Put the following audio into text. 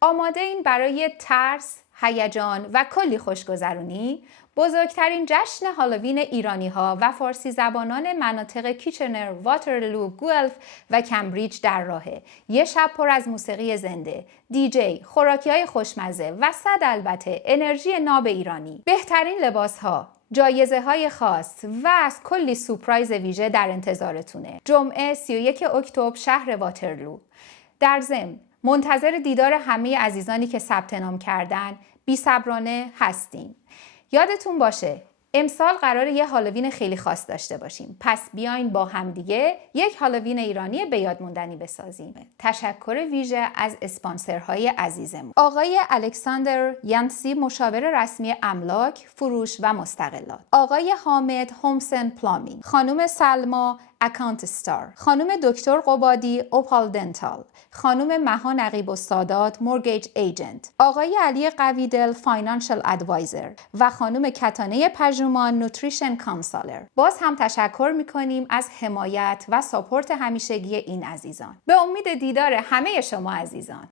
آماده این برای ترس، هیجان و کلی خوشگذرونی؟ بزرگترین جشن هالووین ایرانی ها و فارسی زبانان مناطق کیچنر، واترلو، گولف و کمبریج در راهه. یه شب پر از موسیقی زنده، دیجی، خوراکی‌های خوشمزه و البته انرژی ناب ایرانی. بهترین لباس‌ها، جایزه‌های خاص و از کلی سورپرایز ویژه در انتظارتونه. جمعه 31 اکتبر شهر واترلو. در ضمن منتظر دیدار همه عزیزانی که ثبت نام کردن بی‌صبرانه هستیم. یادتون باشه امسال قراره یه هالووین خیلی خاص داشته باشیم. پس بیاین با همدیگه یک هالووین ایرانی به یاد موندنی بسازیم. تشکر ویژه از اسپانسرهای عزیزمون. آقای الکساندر ینسی مشاور رسمی املاک، فروش و مستغلات. آقای حامد هومسن پلامینگ. خانم سلما اکانت استار. خانم دکتر قبادی اوپال دنتال. خانم مها نقیب السادات مورگیج ایجنت. آقای علی قویدل فاینانشل ادوایزر و خانم کتانه پژومان نوتریشن کانسالر. باز هم تشکر میکنیم از حمایت و ساپورت همیشگی این عزیزان. به امید دیدار همه شما عزیزان.